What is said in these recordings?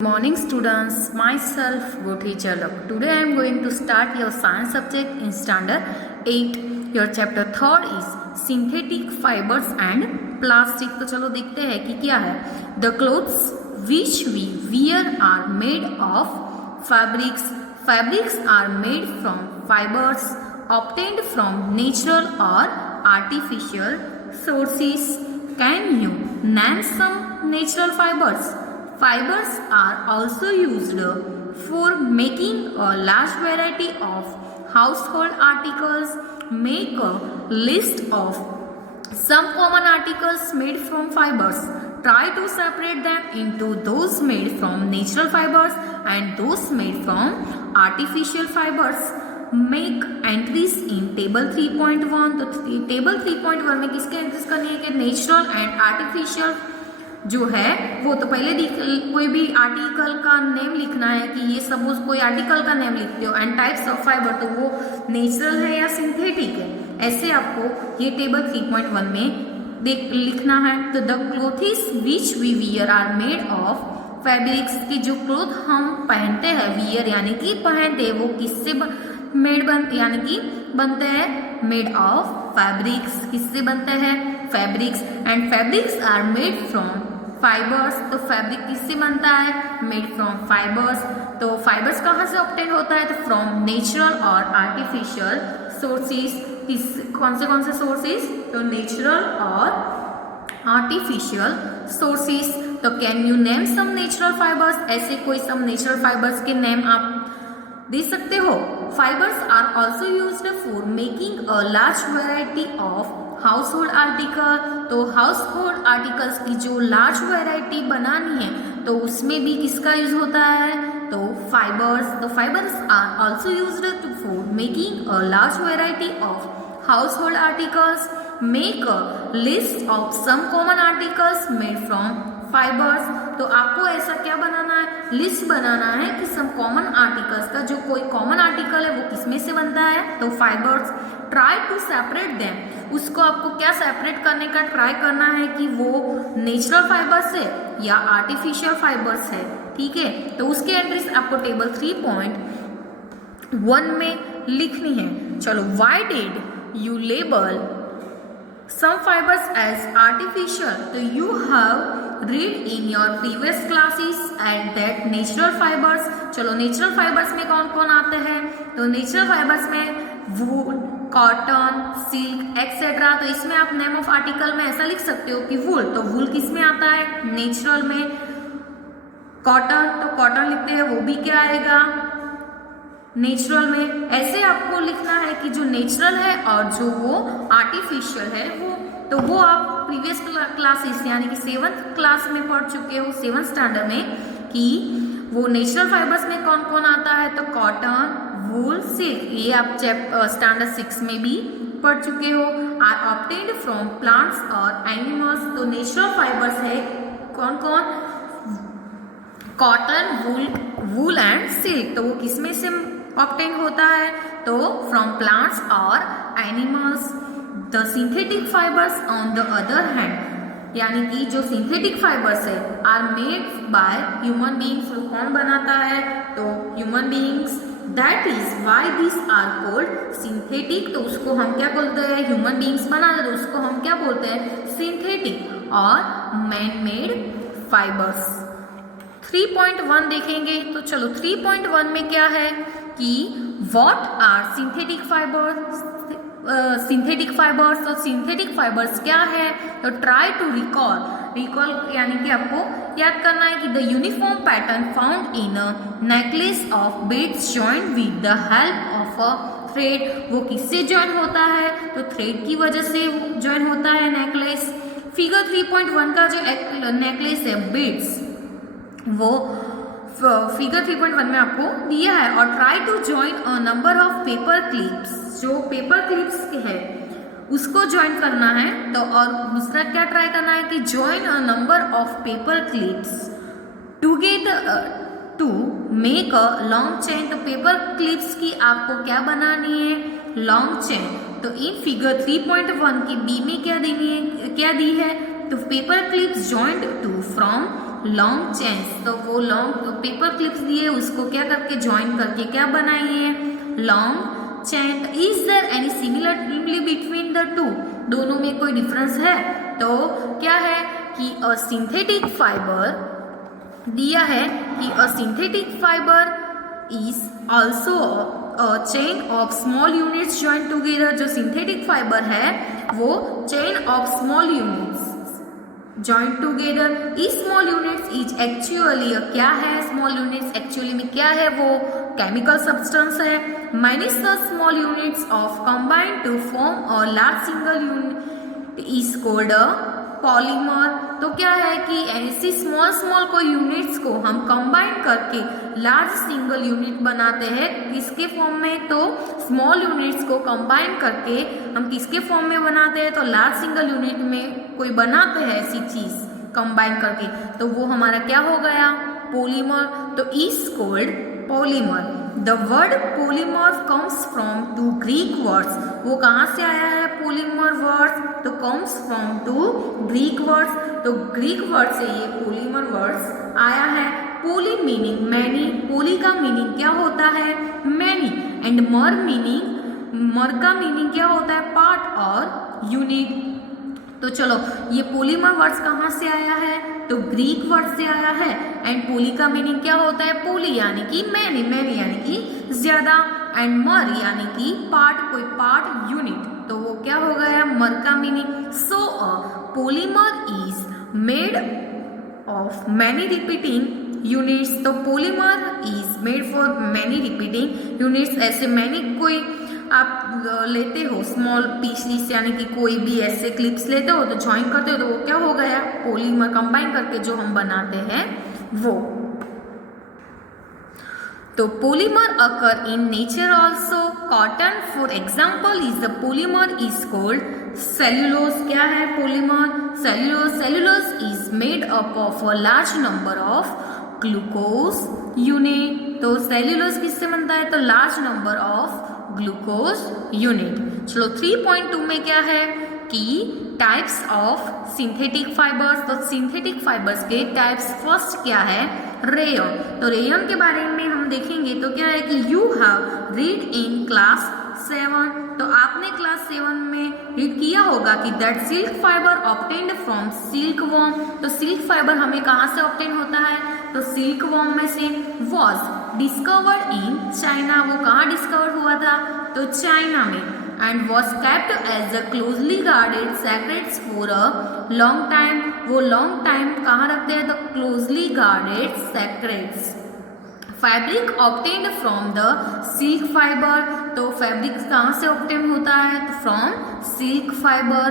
Morning students, myself Gothi Chalak. Today I am going to start your science subject in standard 8. Your chapter 3rd is synthetic fibers and plastic. तो चलो देखते हैं कि क्या है. The clothes which we wear are made of fabrics. Fabrics are made from fibers obtained from natural or artificial sources. Can you name some natural fibers? Fibers are also used for making a large variety of household articles. Make a list of some common articles made from fibers. Try to separate them into those made from natural fibers and those made from artificial fibers. Make entries in table 3.1. तो table 3.1 में किसके entries करनी है कि natural and artificial जो है वो तो पहले कोई भी आर्टिकल का नेम लिखना है कि ये सपोज कोई आर्टिकल का नेम लिखते हो एंड टाइप्स ऑफ फाइबर तो वो नेचुरल है या सिंथेटिक है, ऐसे आपको ये टेबल 3.1 में लिखना है. तो the clothes which we wear are made of fabrics की जो क्लोथ हम पहनते हैं वियर यानी कि पहनते हैं वो किससे यानी कि बनते हैं मेड ऑफ फैब्रिक्स. किससे बनते हैं? Fabrics. And fabrics are made from fibres. तो फैब्रिक किससे बनता है? Made from fibres. तो फाइबर्स कहाँ से ऑब्टेन होता है? तो फ्रॉम नेचुरल और आर्टिफिशियल सोर्सेस. कौन से सोर्सेस? तो नेचुरल और आर्टिफिशियल सोर्सेस. तो can you name some natural fibres? ऐसे कोई सम नेचुरल फाइबर्स के नेम आप दे सकते हो. Fibres are also used for making a large variety of house hold article. तो हाउस होल्ड आर्टिकल्स की जो लार्ज वैरायटी बनानी है तो उसमें भी किसका यूज होता है? तो फाइबर्स. तो fibres are also used for making a large variety of household articles. Make a list of some common articles made from fibres. तो आपको ऐसा क्या बनाना है? लिस्ट बनाना है कि सम कॉमन आर्टिकल्स का जो कोई कॉमन आर्टिकल है वो किसमें से बनता है? तो fibres. Try to separate them. उसको आपको क्या सेपरेट करने का ट्राई करना है कि वो नेचुरल फाइबर्स है या आर्टिफिशियल फाइबर्स है. ठीक है, तो उसके एंट्रीज आपको टेबल 3.1 में लिखनी है. चलो, why did you label some fibers as artificial? तो you have read in your previous classes and that natural fibers. चलो, नेचुरल फाइबर्स में कौन कौन आते हैं? तो नेचुरल फाइबर्स में वूल, कॉटन, सिल्क एक्सेट्रा. तो इसमें आप नेम ऑफ आर्टिकल में ऐसा लिख सकते हो कि वूल. तो वूल किस में आता है? नेचुरल में. कॉटन, तो कॉटन लिखते हैं वो भी क्या आएगा? नेचुरल में. ऐसे आपको लिखना है कि जो नेचुरल है और जो वो आर्टिफिशियल है वो आप प्रीवियस क्लासेस यानी कि 7th क्लास में पढ़ चुके हो, 7th स्टैंडर्ड में, कि वो नेचुरल फाइबर्स में कौन कौन आता है? तो कॉटन, वूल, सिल्क. ये आप स्टैंडर्ड 6 में भी पढ़ चुके हो. आर ऑब्टेन्ड फ्रॉम प्लांट्स और एनिमल्स. तो नेचुरल फाइबर्स है कौन कौन? Cotton, wool and silk. तो वो किसमें से ऑब्टेन होता है? तो फ्रॉम प्लांट्स और animals. The synthetic fibres on the other hand यानी कि जो सिंथेटिक फाइबर्स है are made by human beings. वो कौन बनाता है? तो human beings. That is why this are called synthetic. तो उसको हम क्या बोलते हैं? ह्यूमन बींग्स बना दे तो उसको हम क्या बोलते हैं? सिंथेटिक और मैन मेड फाइबर्स. 3.1 देखेंगे. तो चलो, 3.1 में क्या है कि what are synthetic fibres. Synthetic fibres. तो सिंथेटिक फाइबर्स क्या है? तो ट्राई टू रिकॉल यानी कि आपको याद करना है कि the uniform pattern found in a necklace of beads joint with the help of a thread. वो किससे जॉइन होता है? तो थ्रेड की वजह से जॉइन होता है नेकलेस. फिगर 3.1 का जो नेकलेस है बीड्स वो फिगर 3.1 में आपको दिया है. और try to join a number of paper clips. जो पेपर क्लिप्स है उसको ज्वाइन करना है. तो और दूसरा क्या ट्राई करना है कि join a number of paper clips together to make a long chain. तो पेपर क्लिप्स की आपको क्या बनानी है? Long chain. तो इन फिगर 3.1 की बी में क्या दी है? तो paper clips joint to from long chains, तो वो लॉन्ग पेपर क्लिप्स दिए उसको क्या करके ज्वाइन करके क्या बनाई है, long chain. Is there any similarity between the two, दोनों में कोई डिफरेंस है? तो क्या है कि अ सिंथेटिक फाइबर दिया है कि a synthetic fibre is also a chain of small units join together. जो सिंथेटिक फाइबर है वो chain of small units join together. इस स्मॉल यूनिट्स इज एक्चुअली क्या है, स्मॉल यूनिट्स एक्चुअली में क्या है, वो केमिकल सब्सटेंस है। Many such small units of combined to form a large single unit is called a polymer. तो क्या है कि ऐसी स्मॉल स्मॉल कोई यूनिट्स को हम कंबाइन करके लार्ज सिंगल यूनिट बनाते हैं, किसके फॉर्म में, तो स्मॉल यूनिट्स को कंबाइन करके हम किसके फॉर्म में बनाते हैं, तो लार्ज सिंगल यूनिट में कोई बनाते हैं ऐसी चीज कंबाइन करके, तो वो हमारा क्या हो गया, पॉलीमर। तो is called polymer. The word polymer comes from two Greek words. वो कहाँ से आया है पॉलीमर वर्ड्स, तो comes from two Greek words. तो ग्रीक वर्ड से ये पॉलीमर वर्ड्स आया है। पोली मीनिंग मैनी, पोली का मीनिंग क्या होता है, मैनी, एंड मर मीनिंग, मर का मीनिंग क्या होता है, पार्ट और यूनिट। तो चलो ये पॉलीमर वर्ड्स कहाँ से आया है, तो ग्रीक वर्ड से आया है। एंड पोली का मीनिंग क्या होता है, पोली यानी कि मैनी, मैनी यानी कि ज्यादा, एंड मर यानी कि पार्ट, कोई पार्ट यूनिट, तो वो क्या हो गया, मर का meaning. So a polymer is made of many repeating units. तो polymer is made for many repeating units. ऐसे मैनी कोई आप लेते हो स्मॉल पीसेस यानी कि कोई भी ऐसे क्लिप्स लेते हो तो ज्वाइन करते हो तो वो क्या हो गया, पॉलीमर कंबाइन करके जो हम बनाते हैं वो। तो polymer occur in nature also. Cotton for example is the polymer is called cellulose. क्या है polymer, cellulose. Cellulose is made up of a large number of glucose unit. तो सेल्यूलोज किससे बनता है, तो large number of glucose unit. चलो 3.2 में क्या है कि टाइप्स ऑफ सिंथेटिक फाइबर्स। तो सिंथेटिक फाइबर्स के टाइप्स, फर्स्ट क्या है, रेयन। तो रेयन के बारे में हम देखेंगे तो क्या है कि you have read in class 7। तो आपने क्लास 7 में रीड किया होगा कि that silk fibre obtained from silk worm. तो सिल्क फाइबर हमें कहाँ से ऑब्टेन होता है, तो सिल्क वॉर्म में से। Was discovered in China. वो कहाँ डिस्कवर हुआ था, तो चाइना में। And was kept as a closely guarded secrets for a long time. वो लॉन्ग टाइम कहाँ रखते हैं, तो closely guarded secrets. Fabric obtained from the silk fibre. तो फैब्रिक कहाँ से ऑब्टेन होता है, तो from silk fibre.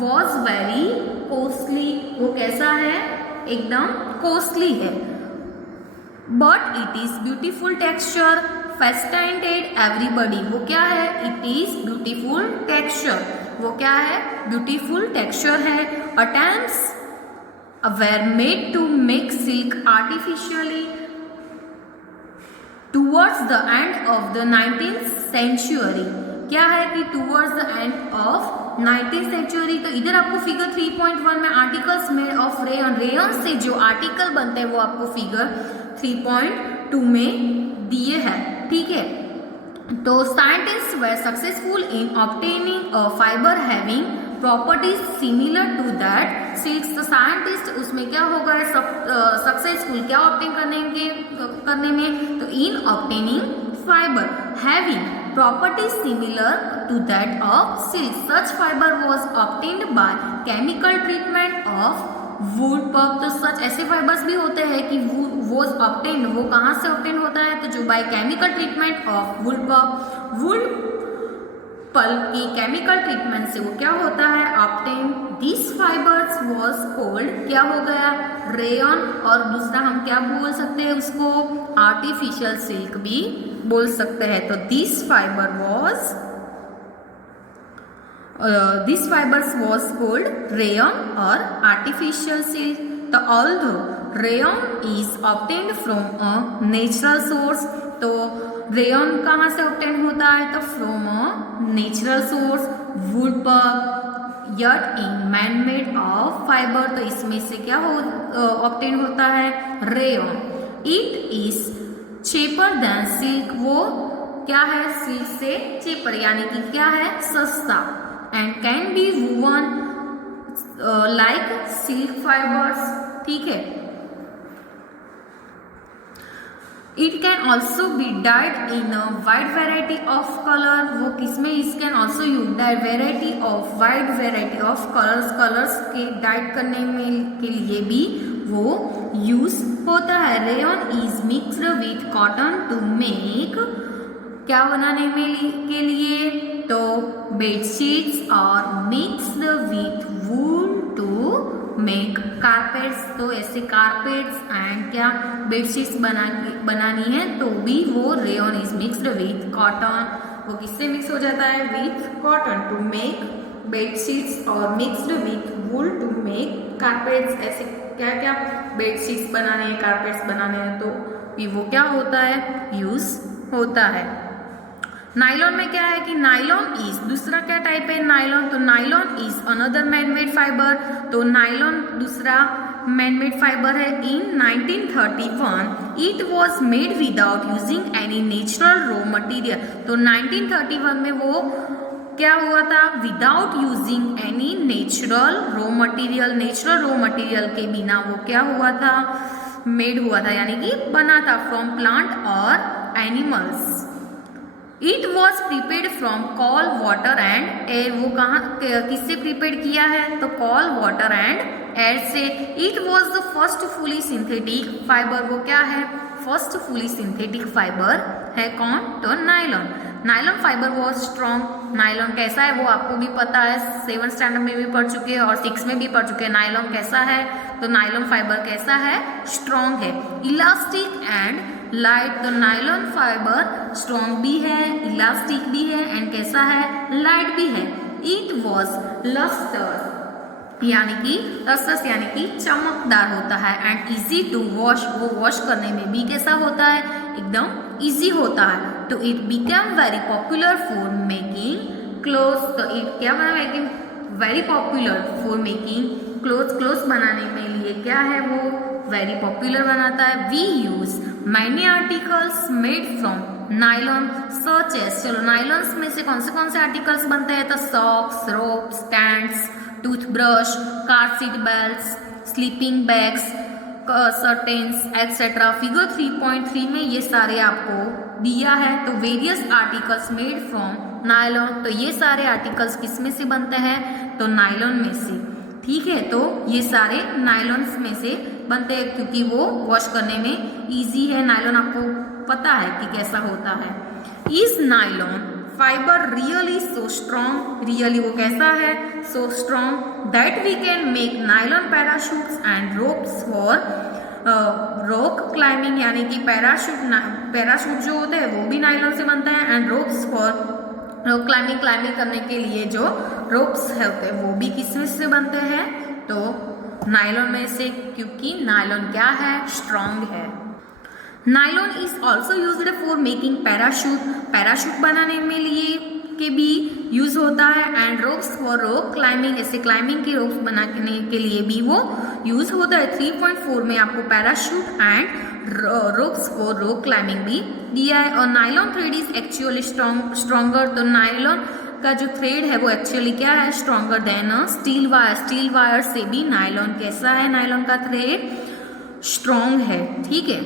Was very costly. वो कैसा है, एकदम कॉस्टली है। But it is beautiful texture fascinated everybody. वो क्या है, इट इज ब्यूटीफुल टेक्सचर। वो क्या है, ब्यूटीफुल टेक्सचर है। Attempts were made to make silk artificially towards the end of the 19th century। क्या है कि towards the end of 19th century। तो इधर आपको फिगर 3.1 में articles made of rayon, rayon से जो आर्टिकल बनते हैं वो आपको फिगर 3.2 में दिए हैं, ठीक है। तो scientist were successful in obtaining a fibre having properties similar to that silk. तो साइंटिस्ट उसमें क्या होगा, सक्सेसफुल क्या ऑब्टेन करने में, तो in obtaining fibre having properties similar to that of silk. Such fiber was obtained by chemical treatment of wood pulp। तो सच ऐसे फाइबर्स भी होते हैं कि was obtained, वो कहाँ से obtained होता है, तो जो by chemical treatment of wood pulp। wood pulp की chemical treatment से वो क्या होता है, obtained। These fibers was called, क्या हो गया, rayon। और दूसरा हम क्या बोल सकते हैं उसको, आर्टिफिशियल सिल्क भी बोल सकते हैं। तो this fibres was cold rayon और आर्टिफिशियल सिल्क। तो although rayon is obtained from a natural source. तो रेयन कहाँ से ऑब्टेन होता है, तो from a natural source. Wood pulp yet in man made of fibre, तो इसमें से क्या ऑब्टेन होता है, rayon. It is cheaper than silk, वो क्या है, सिल्क से चीपर यानी कि क्या है, सस्ता। And can be woven like silk fibres, ठीक है। It can also be dyed in a wide variety of colour, वो किसमें, it can also use dyed variety of wide variety of colours, colours के डाइड करने में के लिए भी वो यूज होता है। Rayon is mixed with cotton to make, क्या बनाने में के लिए, तो बेडशीट्स और mixed with wool to make carpets, तो ऐसे कारपेट्स एंड क्या बेडशीट्स बनानी है तो भी वो rayon is mixed with cotton, वो किससे मिक्स हो जाता है, with cotton to make bedsheets और mixed with wool to make carpets, ऐसे क्या क्या बेडशीट्स बनाने हैं, कारपेट्स बनाने हैं तो भी वो क्या होता है, यूज होता है। नाइलॉन में क्या है कि नाइलॉन इज, दूसरा क्या टाइप है नाइलॉन, तो nylon is another manmade fibre, तो नाइलॉन दूसरा मैनमेड फाइबर है। इन 1931 it was made without using any natural raw material, तो 1931 में वो क्या हुआ था, without using any natural raw material, natural raw material के बिना वो क्या हुआ था, मेड हुआ था यानी कि बना था, फ्रॉम प्लांट और animals. It was prepaid from call water and air, वो कहाँ किससे प्रिपेड किया है, तो कॉल वाटर एंड एयर से। It was the first fully synthetic fibre, वो क्या है, फर्स्ट फुली सिंथेटिक फाइबर है कौन, तो nylon. Nylon fibre was strong, nylon कैसा है वो आपको भी पता है, 7th स्टैंडर्ड में भी पढ़ चुके हैं और 6 में भी पढ़ चुके हैं। नाइलॉन कैसा है, तो नाइलॉन फाइबर कैसा है, स्ट्रॉन्ग है, इलास्टिक एंड लाइट, तो नाइलॉन फाइबर स्ट्रॉन्ग भी है, इलास्टिक भी है एंड कैसा है, लाइट भी है। इट वॉज लस्टर यानी कि लस्टर्स यानी कि चमकदार होता है, एंड इजी टू वॉश, वो वॉश करने में भी कैसा होता है, एकदम इजी होता है। तो it become very popular for making clothes, तो इट क्या बना, making very popular for making clothes, clothes बनाने में लिए क्या है वो वेरी पॉपुलर बनाता है। We use many articles made from nylon such as, चलो नाइलॉन्स में से कौन से आर्टिकल्स बनते हैं, तो socks, rope, stands, toothbrush, car seat belts, sleeping bags, curtains etcetera. Figure 3.3 में ये सारे आपको दिया है, तो various articles made from nylon, तो ये सारे आर्टिकल्स किस में से बनते हैं, तो नाइलॉन में से, ठीक है। तो ये सारे नाइलॉन्स में से बनते हैं क्योंकि वो वॉश करने में इजी है। नाइलॉन आपको पता है कि कैसा होता है। Is nylon fibre really so strong, really वो कैसा है, so strong that we can make nylon parachutes and ropes for rock climbing, यानी कि पैराशूट जो होते हैं वो भी नाइलॉन से बनते हैं, and ropes for rock climbing करने के लिए जो रोप्स होते हैं वो भी किस में से बनते हैं, तो नाइलॉन में से, क्योंकि नाइलॉन क्या है, स्ट्रॉन्ग है। Nylon is also used for making parachute, parachute बनाने में लिए के भी यूज होता है, and ropes for rock climbing, ऐसे क्लाइंबिंग के रोप्स बनाने के लिए भी वो यूज होता है। 3.4 में आपको parachute and ropes for rock climbing भी दिया है। और nylon thread is actually stronger, तो नाइलॉन का जो थ्रेड है वो एक्चुअली क्या है, stronger than steel wire, steel wire से भी नाइलॉन कैसा है, नाइलॉन का थ्रेड स्ट्रॉन्ग है, ठीक है।